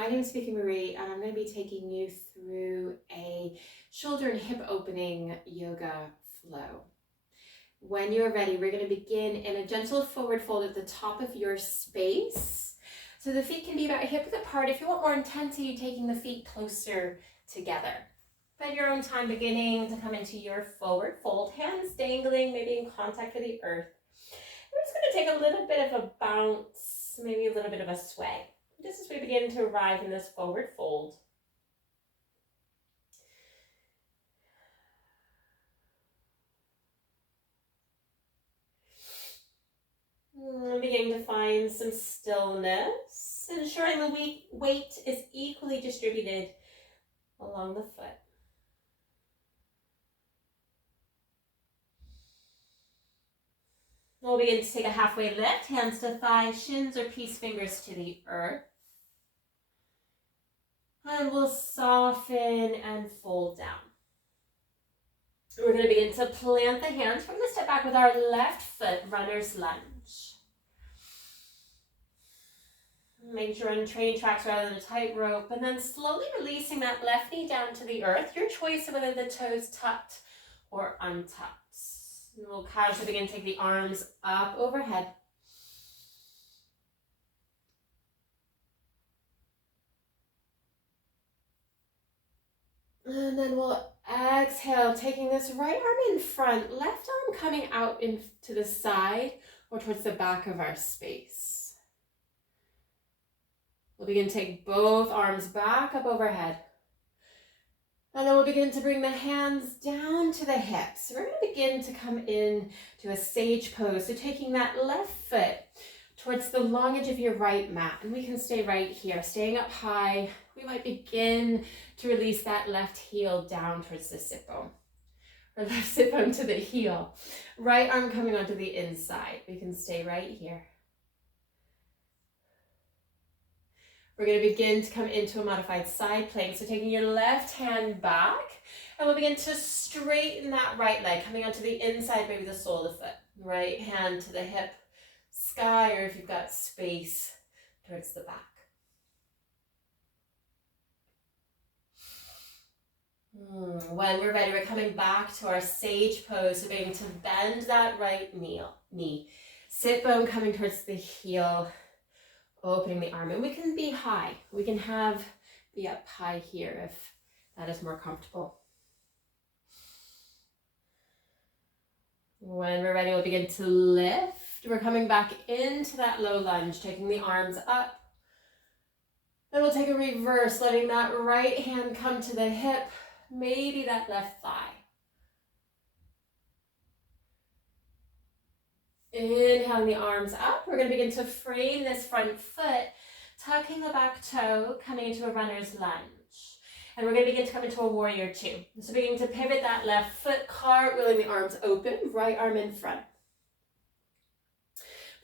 My name is Vickie-Marie, and I'm going to be taking you through a shoulder and hip opening yoga flow. When you're ready, we're going to begin in a gentle forward fold at the top of your space. So the feet can be about hip width apart. If you want more intensity, taking the feet closer together. At your own time, beginning to come into your forward fold, hands dangling, maybe in contact with the earth. We're just going to take a little bit of a bounce, maybe a little bit of a sway. Just as we begin to arrive in this forward fold. Beginning to find some stillness, ensuring the weight is equally distributed along the foot. We'll begin to take a halfway lift, hands to thighs, shins or peace fingers to the earth. And we'll soften and fold down. We're going to begin to plant the hands. We're going to step back with our left foot, runner's lunge. Make sure on train tracks rather than a tightrope, and then slowly releasing that left knee down to the earth. Your choice of whether the toes tucked or untucked. And we'll casually begin to take the arms up overhead. And then we'll exhale, taking this right arm in front, left arm coming out into the side or towards the back of our space. We'll begin to take both arms back up overhead. And then we'll begin to bring the hands down to the hips. So we're going to begin to come in to a sage pose. So taking that left foot towards the long edge of your right mat. And we can stay right here, staying up high. We might begin to release that left heel down towards the sit bone. Or left sit bone to the heel. Right arm coming onto the inside. We can stay right here. We're going to begin to come into a modified side plank. So taking your left hand back, and we'll begin to straighten that right leg, coming onto the inside, maybe the sole of the foot. Right hand to the hip, sky, or if you've got space, towards the back. When we're ready, we're coming back to our sage pose. So beginning to bend that right knee. Sit bone coming towards the heel. Opening the arm, and we can be high. We can be up high here if that is more comfortable. When we're ready, we'll begin to lift. We're coming back into that low lunge, taking the arms up. Then we'll take a reverse, letting that right hand come to the hip, maybe that left thigh. Inhaling the arms up, we're going to begin to frame this front foot, tucking the back toe, coming into a runner's lunge. And we're going to begin to come into a warrior two. So beginning to pivot that left foot, cartwheeling the arms open, right arm in front.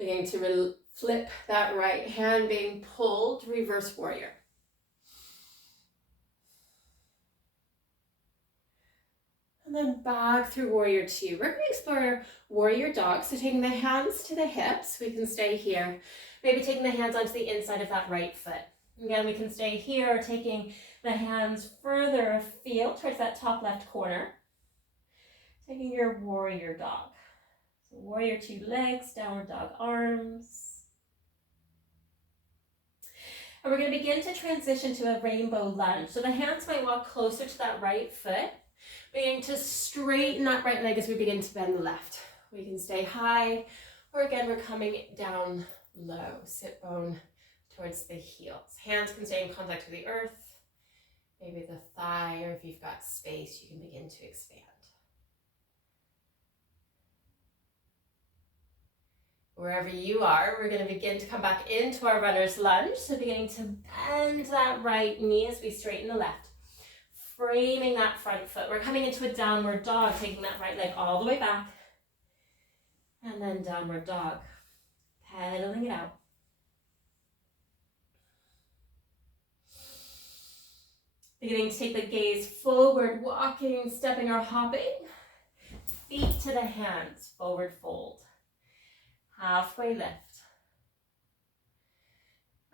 Beginning to flip that right hand, being pulled, reverse warrior. And then back through warrior two. We're going to explore warrior dog. So taking the hands to the hips, we can stay here. Maybe taking the hands onto the inside of that right foot. Again, we can stay here, taking the hands further afield towards that top left corner. Taking your warrior dog. So warrior two legs, downward dog arms. And we're going to begin to transition to a rainbow lunge. So the hands might walk closer to that right foot. Beginning to straighten that right leg as we begin to bend the left. We can stay high, or again, we're coming down low, sit bone towards the heels. Hands can stay in contact with the earth, maybe the thigh, or if you've got space, you can begin to expand. Wherever you are, we're going to begin to come back into our runner's lunge. So beginning to bend that right knee as we straighten the left. Framing that front foot. We're coming into a downward dog, taking that right leg all the way back. And then downward dog. Pedaling it out. Beginning to take the gaze forward, walking, stepping or hopping. Feet to the hands, forward fold. Halfway lift.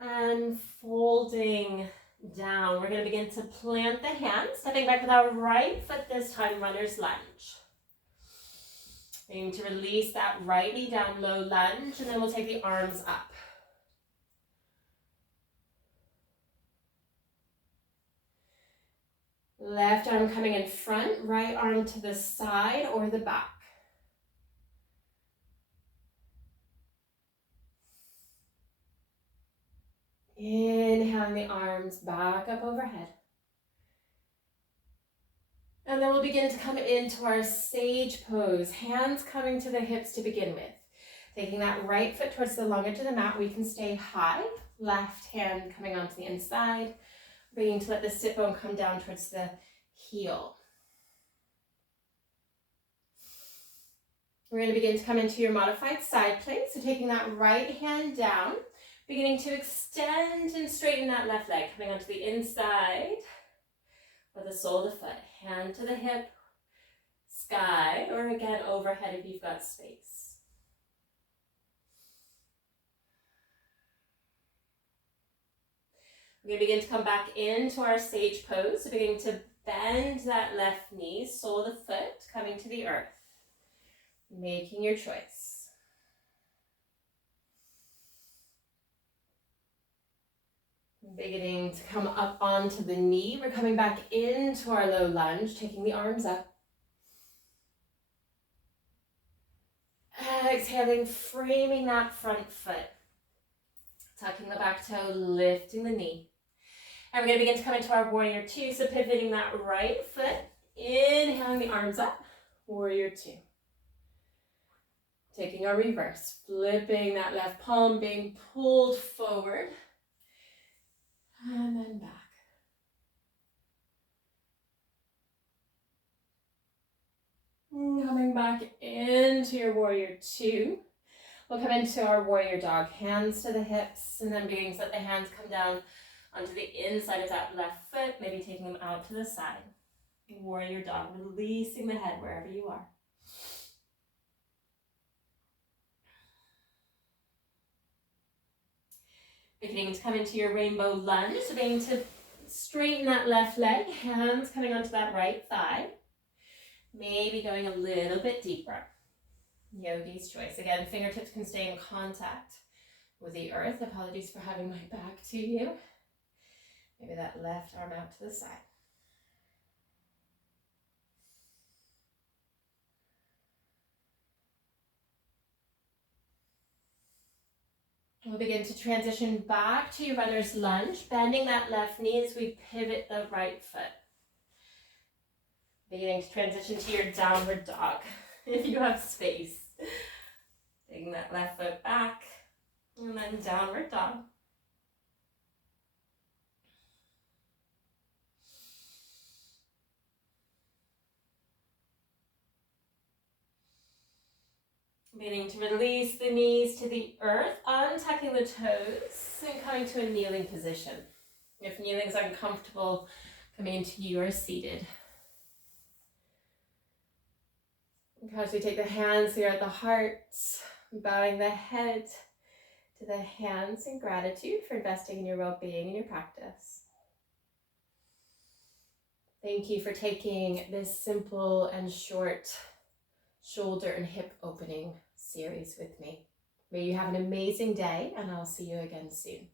And unfolding down. We're going to begin to plant the hands, stepping back with our right foot this time, runner's lunge. Aim to release that right knee down, low lunge, and then we'll take the arms up. Left arm coming in front, right arm to the side or the back. Inhaling the arms back up overhead. And then we'll begin to come into our sage pose, hands coming to the hips to begin with. Taking that right foot towards the long edge of the mat, we can stay high. Left hand coming onto the inside, beginning to let the sit bone come down towards the heel. We're going to begin to come into your modified side plank. So taking that right hand down, beginning to extend and straighten that left leg, coming onto the inside with the sole of the foot, hand to the hip, sky, or again overhead if you've got space. We're going to begin to come back into our sage pose. So beginning to bend that left knee, sole of the foot, coming to the earth. Making your choice. Beginning to come up onto the knee. We're coming back into our low lunge, taking the arms up. Exhaling, framing that front foot. Tucking the back toe, lifting the knee. And we're going to begin to come into our warrior two. So pivoting that right foot, inhaling the arms up, warrior two. Taking a reverse, flipping that left palm, being pulled forward, and then back. Coming back into your warrior two. We'll come into our warrior dog, hands to the hips, and then beginning to let the hands come down onto the inside of that left foot, maybe taking them out to the side. Warrior dog, releasing the head wherever you are. Beginning to come into your rainbow lunge, so beginning to straighten that left leg, hands coming onto that right thigh. Maybe going a little bit deeper. Yogi's choice. Again, fingertips can stay in contact with the earth. Apologies for having my back to you. Maybe that left arm out to the side. We'll begin to transition back to your runner's lunge, bending that left knee as we pivot the right foot. Beginning to transition to your downward dog, if you have space. Taking that left foot back, and then downward dog. Beginning to release the knees to the earth, untucking the toes, and coming to a kneeling position. If kneeling is uncomfortable, coming into your seated. As we take the hands here at the heart, bowing the head to the hands in gratitude for investing in your well-being and your practice. Thank you for taking this simple and short shoulder and hip opening series with me. May you have an amazing day, and I'll see you again soon.